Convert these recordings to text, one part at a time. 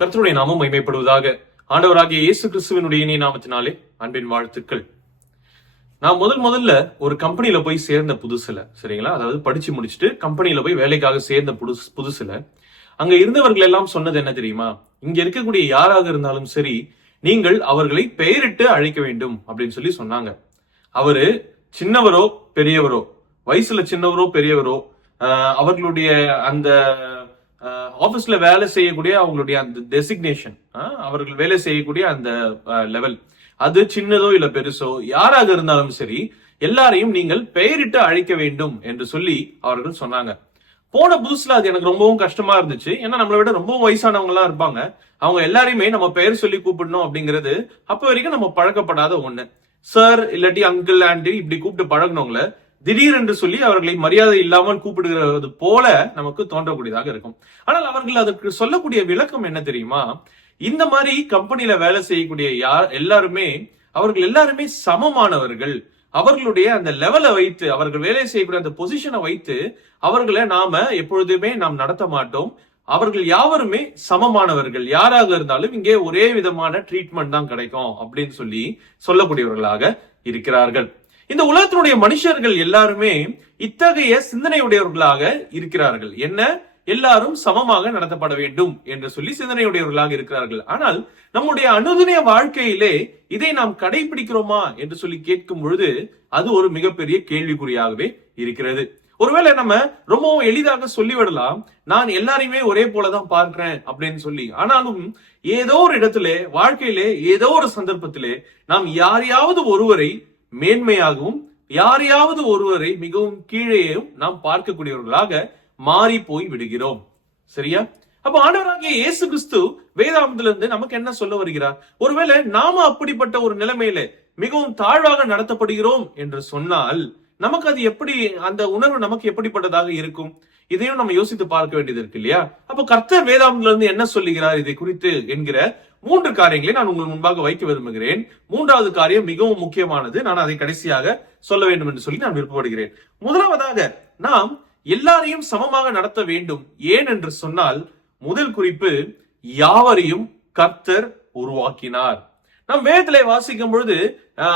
கர்த்தருடைய நாமம் மகிமைப்படுவதாக. ஆண்டவராகிய இயேசு கிறிஸ்துவினுடைய இனிய நாமத்தினாலே அன்பின் வாழ்த்துக்கள். நான் முதல்ல ஒரு கம்பெனில போய் சேர்ந்த புதுசுல, சரிங்களா, அதாவது படிச்சு முடிச்சுட்டு கம்பெனில போய் வேலைக்காக சேர்ந்த புதுசுல அங்க இருந்தவர்கள் எல்லாம் சொன்னது என்ன தெரியுமா? இங்க இருக்கக்கூடிய யாராக இருந்தாலும் சரி, நீங்கள் அவர்களை பெயரிட்டு அழைக்க வேண்டும் அப்படின்னு சொல்லி சொன்னாங்க. அவரு சின்னவரோ பெரியவரோ, வயசுல சின்னவரோ பெரியவரோ, அவர்களுடைய அந்த ஆபீஸ்ல வேலை செய்யக்கூடிய அவங்களுடைய அந்த டெசிக்னேஷன், அவர்கள் வேலை செய்யக்கூடிய அந்த லெவல், அது சின்னதோ இல்ல பெருசோ யாராக இருந்தாலும் சரி, எல்லாரையும் நீங்கள் பெயரிட்டு அழைக்க வேண்டும் என்று சொல்லி அவர்கள் சொன்னாங்க. போன புதுசுல அது எனக்கு ரொம்பவும் கஷ்டமா இருந்துச்சு. ஏன்னா நம்மளை விட ரொம்பவும் வயசானவங்க எல்லாம் இருப்பாங்க. அவங்க எல்லாரையுமே நம்ம பெயர் சொல்லி கூப்பிடணும் அப்படிங்கிறது அப்ப வரைக்கும் நம்ம பழக்கப்படாத ஒண்ணு. சார் இல்லாட்டி அங்கிள் ஆண்டி இப்படி கூப்பிட்டு பழகினவங்கள திடீரென்று சொல்லி அவர்களை மரியாதை இல்லாமல் கூப்பிடுகிறது போல நமக்கு தோன்றக்கூடியதாக இருக்கும். ஆனால் அவர்கள் அதற்கு சொல்லக்கூடிய விளக்கம் என்ன தெரியுமா? இந்த மாதிரி கம்பெனில வேலை செய்யக்கூடிய அவர்கள் எல்லாருமே சமமானவர்கள். அவர்களுடைய அந்த லெவலை வைத்து, அவர்கள் வேலை செய்யக்கூடிய அந்த பொசிஷனை வைத்து அவர்களை நாம எப்பொழுதுமே நாம் நடத்த மாட்டோம். அவர்கள் யாவருமே சமமானவர்கள். யாராக இருந்தாலும் இங்கே ஒரே விதமான ட்ரீட்மெண்ட் தான் கிடைக்கும் அப்படின்னு சொல்லி சொல்லக்கூடியவர்களாக இருக்கிறார்கள். இந்த உலகத்தினுடைய மனுஷர்கள் எல்லாருமே இத்தகைய சிந்தனையுடையவர்களாக இருக்கிறார்கள். என்ன? எல்லாரும் சமமாக நடத்தப்பட வேண்டும் என்று சொல்லி சிந்தனையுடையவர்களாக இருக்கிறார்கள். ஆனால் நம்முடைய அனுதின வாழ்க்கையிலே இதை நாம் கடைபிடிக்கிறோமா என்று சொல்லி கேட்கும் பொழுது அது ஒரு மிகப்பெரிய கேள்விக்குறியாகவே இருக்கிறது. ஒருவேளை நம்ம ரொம்பவும் எளிதாக சொல்லிவிடலாம், நான் எல்லாரையுமே ஒரே போலதான் பார்க்கிறேன் அப்படின்னு சொல்லி. ஆனாலும் ஏதோ ஒரு இடத்திலே, வாழ்க்கையிலே ஏதோ ஒரு சந்தர்ப்பத்திலே நாம் யாரையாவது ஒருவரை மேன்மையாகவும் யாரையாவது ஒருவரை மிகவும் கீழேயும் நாம் பார்க்கக்கூடியவர்களாக மாறி போய் விடுகிறோம். சரியா? அப்ப ஆண்டவராகிய இயேசு கிறிஸ்து வேதாகமத்திலிருந்து நமக்கு என்ன சொல்ல வருகிறார்? ஒருவேளை நாம அப்படிப்பட்ட ஒரு நிலைமையில மிகவும் தாழ்வாக நடத்தப்படுகிறோம் என்று சொன்னால் நமக்கு அது எப்படி, அந்த உணர்வு நமக்கு எப்படிப்பட்டதாக இருக்கும்? இதையும் நம்ம யோசித்து பார்க்க வேண்டியது இருக்கு இல்லையா? அப்ப கர்த்தர் வேதாகமத்திலிருந்து என்ன சொல்லுகிறார் இதை குறித்து என்கிற 3 காரியங்களை நான் உங்கள் முன்பாக வைக்க விரும்புகிறேன். 3வது காரியம் மிகவும் முக்கியமானது. நான் அதை கடைசியாக சொல்ல வேண்டும் என்று சொல்லி நான் விருப்பப்படுகிறேன். முதலாவதாக, நாம் எல்லாரையும் சமமாக நடத்த வேண்டும். ஏன் என்று சொன்னால், முதல் குறிப்பு, யாவரையும் கர்த்தர் உருவாக்கினார். நாம் வேதத்திலே வாசிக்கும் பொழுது,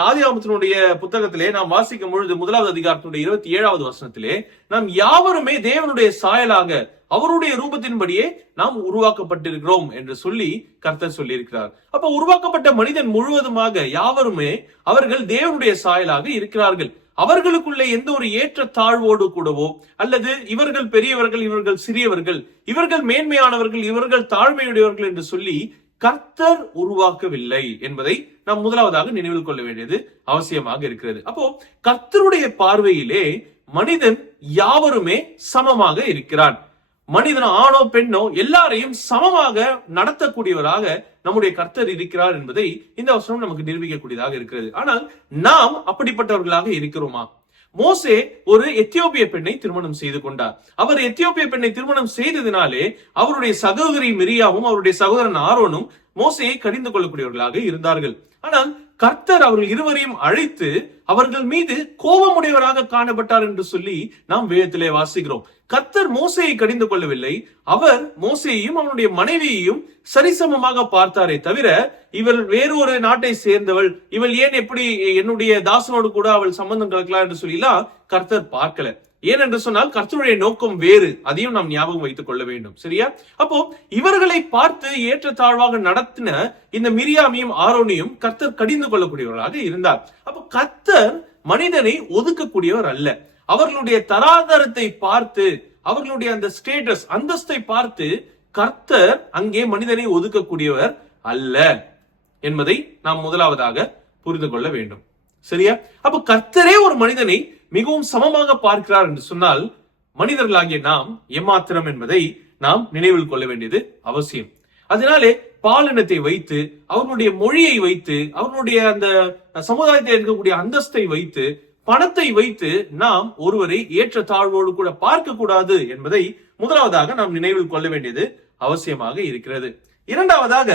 ஆதியாகமத்தினுடைய புத்தகத்திலே நாம் வாசிக்கும் பொழுது 1வது அதிகாரத்தினுடைய 27வது வசனத்திலே, நாம் யாவருமே தேவனுடைய சாயலாக அவருடைய ரூபத்தின்படியே நாம் உருவாக்கப்பட்டிருக்கிறோம் என்று சொல்லி கர்த்தர் சொல்லி இருக்கிறார். அப்ப உருவாக்கப்பட்ட மனிதன் முழுவதுமாக யாவருமே அவர்கள் தேவனுடைய சாயலாக இருக்கிறார்கள். அவர்களுக்குள்ளே எந்த ஒரு ஏற்ற தாழ்வோடு கூடவோ, அல்லது இவர்கள் பெரியவர்கள் இவர்கள் சிறியவர்கள், இவர்கள் மேன்மையானவர்கள் இவர்கள் தாழ்மையுடையவர்கள் என்று சொல்லி கர்த்தர் உருவாக்கவில்லை என்பதை நாம் முதலாவதாக நினைவில் கொள்ள வேண்டியது அவசியமாக இருக்கிறது. அப்போ கர்த்தருடைய பார்வையிலே மனிதன் யாவருமே சமமாக இருக்கிறான். மனிதன் ஆணோ பெண்ணோ எல்லாரையும் சமமாக நடத்தக்கூடியவராக நம்முடைய கர்த்தர் இருக்கிறார் என்பதை இந்த வசனம் நமக்கு நிரூபிக்கக்கூடியதாக இருக்கிறது. ஆனால் நாம் அப்படிப்பட்டவர்களாக இருக்கிறோமா? மோசே ஒரு எத்தியோப்பிய பெண்ணை திருமணம் செய்து கொண்டார். அவர் எத்தியோப்பிய பெண்ணை திருமணம் செய்ததினாலே அவருடைய சகோதரி மிரியாவும் அவருடைய சகோதரன் ஆரோனும் மோசையை கடிந்து கொள்ளக்கூடியவர்களாக இருந்தார்கள். ஆனால் கர்த்தர் அவர்கள் இருவரையும் அழைத்து அவர்கள் மீது கோபமுடையவராக காணப்பட்டார் என்று சொல்லி நாம் வேதத்திலே வாசிக்கிறோம். கர்த்தர் மோசையை கடிந்து கொள்ளவில்லை. அவர் மோசையையும் அவனுடைய மனைவியையும் சரிசமமாக பார்த்தாரே தவிர, இவள் வேறு ஒரு நாட்டை சேர்ந்தவள், இவள் ஏன் எப்படி என்னுடைய தாசனோடு கூட அவள் சம்பந்தம் கலக்கலாம் என்று சொல்லிலாம் கர்த்தர் பார்க்கல. ஏனென்று சொன்னால் கர்த்தருடைய நோக்கம் வேறு. அதையும் நாம் ஞாபகம் வைத்துக் கொள்ள வேண்டும். சரியா? அப்போ இவர்களை பார்த்து ஏற்ற தாழ்வாக நடத்தின இந்த மிரியாமையும் ஆரோனையும் கர்த்தர் கடிந்து கொள்ளக்கூடியவர்களாக இருந்தார். அப்போ கர்த்தர் மனிதனை ஒதுக்கக்கூடியவர் அல்ல. அவர்களுடைய தராதரத்தை பார்த்து, அவர்களுடைய அந்த ஸ்டேட்டஸ் அந்தஸ்தை பார்த்து கர்த்தர் அங்கே மனிதனை ஒதுக்கக்கூடியவர் அல்ல என்பதை நாம் முதலாவதாக புரிந்து கொள்ள வேண்டும். சரியா? அப்ப கர்த்தரே ஒரு மனிதனை மிகவும் சமமாக பார்க்கிறார் என்று சொன்னால் மனிதர்களாகிய நாம் ஏமாத்திரம் என்பதை நாம் நினைவில் கொள்ள வேண்டியது அவசியம். அதனாலே பாலினத்தை வைத்து, அவர்களுடைய மொழியை வைத்து, அவர்களுடைய அந்த சமுதாயத்தில் இருக்கக்கூடிய அந்தஸ்தை வைத்து, பணத்தை வைத்து நாம் ஒருவரை ஏற்ற தாழ்வோடு கூட பார்க்க கூடாது என்பதை முதலாவதாக நாம் நினைவில் கொள்ள வேண்டியது அவசியமாக இருக்கிறது. இரண்டாவதாக,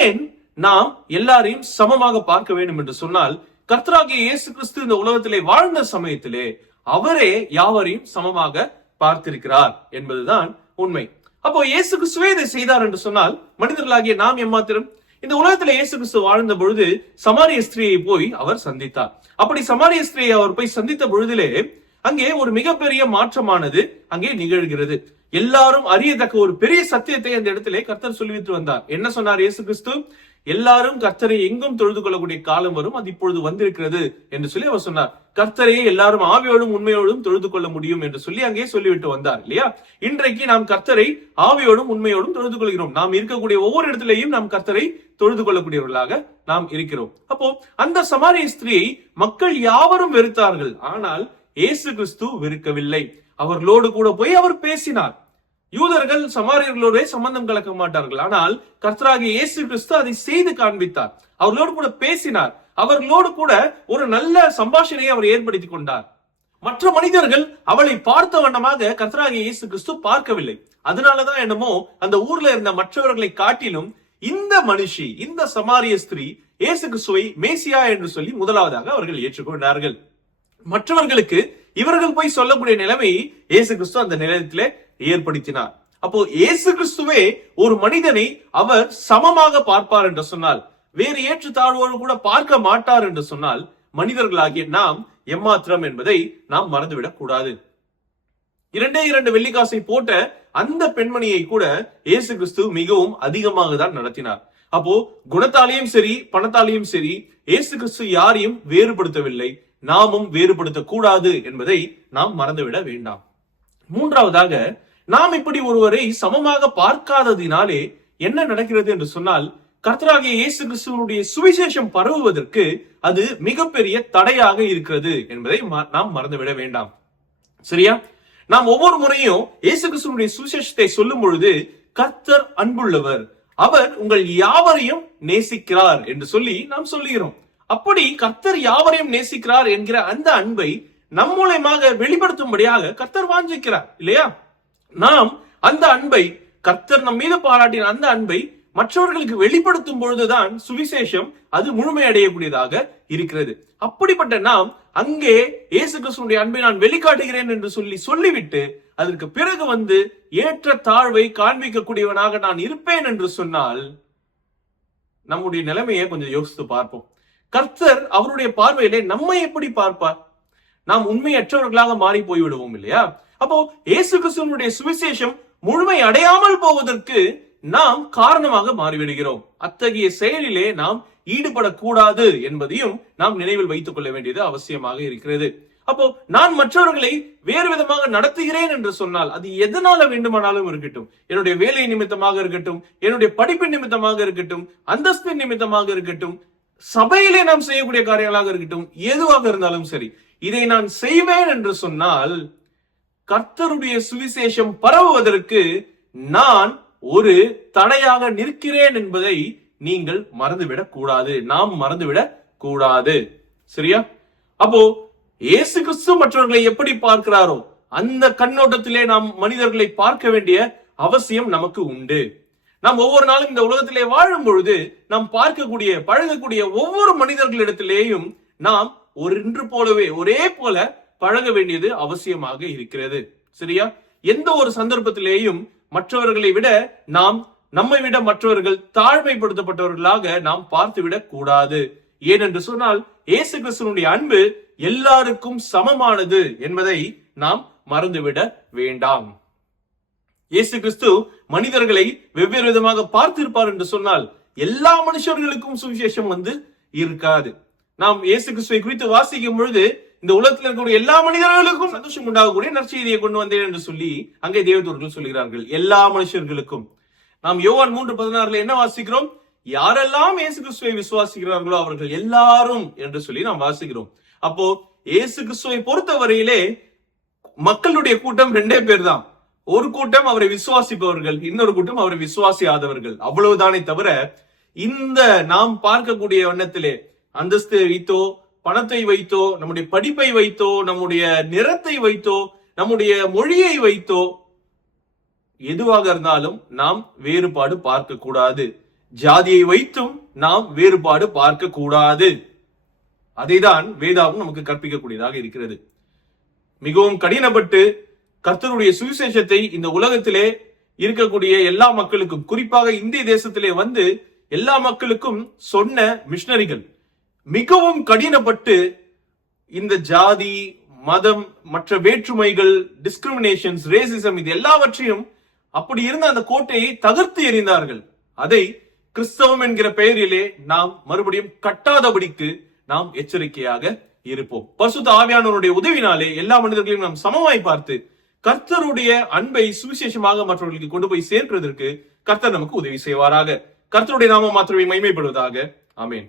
ஏன் நாம் எல்லாரையும் சமமாக பார்க்க வேண்டும் என்று சொன்னால், கர்த்தராகிய இயேசு கிறிஸ்து இந்த உலகத்திலே வாழ்ந்த சமயத்திலே அவரே யாவரையும் சமமாக பார்த்திருக்கிறார் என்பதுதான் உண்மை. அப்போ இயேசு கிறிஸ்துவே இதை செய்தார் என்று சொன்னால் மனிதர்களாகிய நாம் எம்மாத்திரம்? இந்த உலகத்துல இயேசு கிறிஸ்து வாழ்ந்த பொழுது சமாரிய ஸ்திரியை போய் அவர் சந்தித்தார். அப்படி சமாரிய ஸ்திரியை அவர் போய் சந்தித்த பொழுதிலே அங்கே ஒரு மிகப்பெரிய மாற்றமானது அங்கே நிகழ்கிறது. எல்லாரும் அறியத்தக்க ஒரு பெரிய சத்தியத்தை அந்த இடத்திலே கர்த்தர் சொல்லிவிட்டு வந்தார். என்ன சொன்னார் இயேசு கிறிஸ்து? எல்லாரும் கர்த்தரை எங்கும் தொழுது கொள்ளக்கூடிய காலம் வரும், அது இப்பொழுது வந்திருக்கிறது என்று சொல்லி அவர் சொன்னார். கர்த்தரையே எல்லாரும் ஆவியோடும் உண்மையோடும் தொழுது கொள்ள முடியும் என்று சொல்லி அங்கே சொல்லிவிட்டு வந்தார் இல்லையா? இன்றைக்கு நாம் கர்த்தரை ஆவியோடும் உண்மையோடும் தொழுது கொள்கிறோம். நாம் இருக்கக்கூடிய ஒவ்வொரு இடத்திலேயும் நாம் கர்த்தரை தொழுது கொள்ளக்கூடியவர்களாக நாம் இருக்கிறோம். அப்போ அந்த சமாரிய ஸ்திரியை மக்கள் யாவரும் வெறுத்தார்கள். ஆனால் இயேசு கிறிஸ்து வெறுக்கவில்லை. அவர்களோடு கூட போய் அவர் பேசினார். யூதர்கள் சமாரியர்களோட சம்பந்தம் கலக்க மாட்டார்கள். ஆனால் கர்த்தராகிய இயேசு கிறிஸ்து அதை செய்து காண்பித்தார். அவர்களோடு கூட பேசினார். அவர்களோடு கூட ஒரு நல்ல சம்பாஷணையை அவர் ஏற்படுத்தி கொண்டார். மற்ற மனிதர்கள் அவளை பார்த்த வண்ணமாக கர்த்தராகிய இயேசு கிறிஸ்து பார்க்கவில்லை. அதனாலதான் என்னமோ அந்த ஊர்ல இருந்த மற்றவர்களை காட்டிலும் இந்த மனுஷி, இந்த சமாரிய ஸ்திரீ இயேசு கிறிஸ்துவை மேசியா என்று சொல்லி முதலாவதாக அவர்கள் ஏற்றுக்கொண்டார்கள். மற்றவர்களுக்கு இவர்கள் போய் சொல்லக்கூடிய நிலைமை இயேசு கிறிஸ்து அந்த நிலையத்திலே ஏற்படுத்தினார். அப்போ இயேசு கிறிஸ்துவே ஒரு மனிதனை அவர் சமமாக பார்ப்பார் என்று சொன்னால், வேறு ஏற்றுத்தாழ்வோடு கூட பார்க்க மாட்டார் என்று சொன்னால், மனிதர்களாகிய நாம் எம்மாத்திரம் என்பதை நாம் மறந்துவிடக் கூடாது. 2 வெள்ளிக்காசை போட்ட அந்த பெண்மணியை கூட இயேசு கிறிஸ்து மிகவும் அதிகமாக தான் நடத்தினார். அப்போ குணத்தாலையும் சரி பணத்தாலையும் சரி இயேசு கிறிஸ்து யாரையும் வேறுபடுத்தவில்லை. நாமும் வேறுபடுத்தக் கூடாது என்பதை நாம் மறந்துவிட வேண்டாம். மூன்றாவதாக, நாம் இப்படி ஒருவரை சமமாக பார்க்காததினாலே என்ன நடக்கிறது என்று சொன்னால், கர்த்தராகிய இயேசு கிறிஸ்துவனுடைய சுவிசேஷம் பரவுவதற்கு அது மிகப்பெரிய தடையாக இருக்கிறது என்பதை நாம் மறந்துவிட வேண்டாம். சரியா? நாம் ஒவ்வொரு முறையும் இயேசு கிறிஸ்துவனுடைய சுவிசேஷத்தை சொல்லும் பொழுது கர்த்தர் அன்புள்ளவர், அவர் உங்கள் யாவரையும் நேசிக்கிறார் என்று சொல்லி நாம் சொல்லுகிறோம். அப்படி கர்த்தர் யாவரையும் நேசிக்கிறார் என்கிற அந்த அன்பை நம் மூலமாக வெளிப்படுத்தும்படியாக கர்த்தர் வாஞ்சிக்கிறார் இல்லையா? நாம் அந்த அன்பை, கர்த்தர் நம் மீது பாராட்டின அந்த அன்பை மற்றவர்களுக்கு வெளிப்படுத்தும் பொழுதுதான் சுவிசேஷம் அது முழுமையடையக்கூடியதாக இருக்கிறது. அப்படிப்பட்ட நாம் அங்கே இயேசு கிறிஸ்துவினுடைய அன்பை நான் வெளிக்காட்டுகிறேன் என்று சொல்லிவிட்டு அதற்கு பிறகு வந்து ஏற்ற தாழ்வை காண்பிக்கக்கூடியவனாக நான் இருப்பேன் என்று சொன்னால் நம்முடைய நிலைமையை கொஞ்சம் யோசித்து பார்ப்போம். கர்த்தர் அவருடைய பார்வையிலே நம்மை எப்படி பார்ப்பார்? நாம் உண்மையற்றவர்களாக மாறி போய்விடுவோம் இல்லையா? அப்போ இயேசு கிறிஸ்துவினுடைய சுவிசேஷம் முழுமை அடையாமல் போவதற்கு நாம் காரணமாக மாறிவிடுகிறோம். அத்தகைய செயலிலே நாம் ஈடுபடக்கூடாது என்பதையும் நாம் நினைவில் வைத்துக் கொள்ள வேண்டியது அவசியமாக இருக்கிறது. அப்போ நான் மற்றவர்களை வேறு விதமாக நடத்துகிறேன் என்று சொன்னால் அது எதனால வேண்டுமானாலும் இருக்கட்டும், என்னுடைய வேலை நிமித்தமாக இருக்கட்டும், என்னுடைய படிப்பின் நிமித்தமாக இருக்கட்டும், அந்தஸ்தின் நிமித்தமாக இருக்கட்டும், சபையிலே நாம் செய்யக்கூடிய காரியங்களாக இருக்கட்டும், எதுவாக இருந்தாலும் சரி, இதை நான் செய்வேன் என்று சொன்னால் கர்த்தருடைய சுவிசேஷம் பரவுவதற்கு நான் ஒரு தடையாக நிற்கிறேன் என்பதை நீங்கள் மறந்துவிடக் கூடாது, நாம் மறந்துவிடக் கூடாது. சரியா? அப்போ இயேசு கிறிஸ்து மற்றவர்களை எப்படி பார்க்கிறாரோ அந்த கண்ணோட்டத்திலே நாம் மனிதர்களை பார்க்க வேண்டிய அவசியம் நமக்கு உண்டு. நாம் ஒவ்வொரு நாளும் இந்த உலகத்திலே வாழும் பொழுது நாம் பார்க்கக்கூடிய பழகக்கூடிய ஒவ்வொரு மனிதர்களிடத்திலேயும் நாம் ஒன்று போலவே ஒரே போல பழக வேண்டியது அவசியமாக இருக்கிறது. சரியா? எந்த ஒரு சந்தர்ப்பத்திலேயும் மற்றவர்களை விட நம்மை விட மற்றவர்கள் தாழ்மைப்படுத்தப்பட்டவர்களாக நாம் பார்த்துவிடக் கூடாது. ஏனென்று சொன்னால் இயேசு கிறிஸ்துவினுடைய அன்பு எல்லாருக்கும் சமமானது என்பதை நாம் மறந்துவிட வேண்டாம். இயேசு கிறிஸ்து மனிதர்களை வெவ்வேறு விதமாக பார்த்திருப்பார் என்று சொன்னால் எல்லா மனுஷர்களுக்கும் சுவிசேஷம் இருக்காது. நாம் இயேசு கிறிஸ்துவை குறித்து வாசிக்கும் பொழுது இந்த உலகத்தில் இருக்கக்கூடிய எல்லா மனிதர்களுக்கும் சந்தோஷம் உண்டாகக்கூடிய நற்செய்தியை கொண்டு வந்தேன் என்று சொல்லி அங்கே தேவதூதர்கள் சொல்கிறார்கள். எல்லா மனுஷர்களுக்கும். நாம் யோவான் 3:16 என்ன வாசிக்கிறோம்? யாரெல்லாம் இயேசு கிறிஸ்துவை விசுவாசிக்கிறார்களோ அவர்கள் எல்லாரும் என்று சொல்லி நாம் வாசிக்கிறோம். அப்போ இயேசு கிறிஸ்துவை பொறுத்தவரையிலே மக்களுடைய கூட்டம் 2 பேர் தான். ஒரு கூட்டம் அவரை விசுவாசிப்பவர்கள், இன்னொரு கூட்டம் அவரை விசுவாசியாதவர்கள். அவ்வளவுதானே தவிர இந்த நாம் பார்க்கக்கூடிய வண்ணத்திலே அந்தஸ்தை வைத்தோ, பணத்தை வைத்தோ, நம்முடைய படிப்பை வைத்தோ, நம்முடைய நிறத்தை வைத்தோ, நம்முடைய மொழியை வைத்தோ, எதுவாக இருந்தாலும் நாம் வேறுபாடு பார்க்க கூடாது. ஜாதியை வைத்தும் நாம் வேறுபாடு பார்க்க கூடாது. அதைதான் வேதாவும் நமக்கு கற்பிக்கக்கூடியதாக இருக்கிறது. மிகவும் கடினப்பட்டு கர்த்தருடைய சுவிசேஷத்தை இந்த உலகத்திலே இருக்கக்கூடிய எல்லா மக்களுக்கும், குறிப்பாக இந்திய தேசத்திலே வந்து எல்லா மக்களுக்கும் சொன்ன மிஷனரிகள் மிகவும் கடினப்பட்டு இந்த ஜாதி, மதம், மற்ற வேற்றுமைகள், டிஸ்கிரிமினேஷன்ஸ், ரேசிசம், இது எல்லாவற்றையும் அப்படி இருந்த அந்த கோட்டையை தகர்த்து எறிந்தார்கள். அதை கிறிஸ்தவம் என்கிற பெயரிலே நாம் மறுபடியும் கட்டாதபடிக்கு நாம் எச்சரிக்கையாக இருப்போம். பரிசுத்த ஆவியானவருடைய உதவினாலே எல்லா மனிதர்களையும் நாம் சமமாய் பார்த்து கர்த்தருடைய அன்பை சுவிசேஷமாக மற்றவர்களுக்கு கொண்டு போய் சேர்க்கிறதற்கு கர்த்தர் நமக்கு உதவி செய்வாராக. கர்த்தருடைய நாமம் மாத்திரமே மகிமைப்படுவதாக. ஆமென்.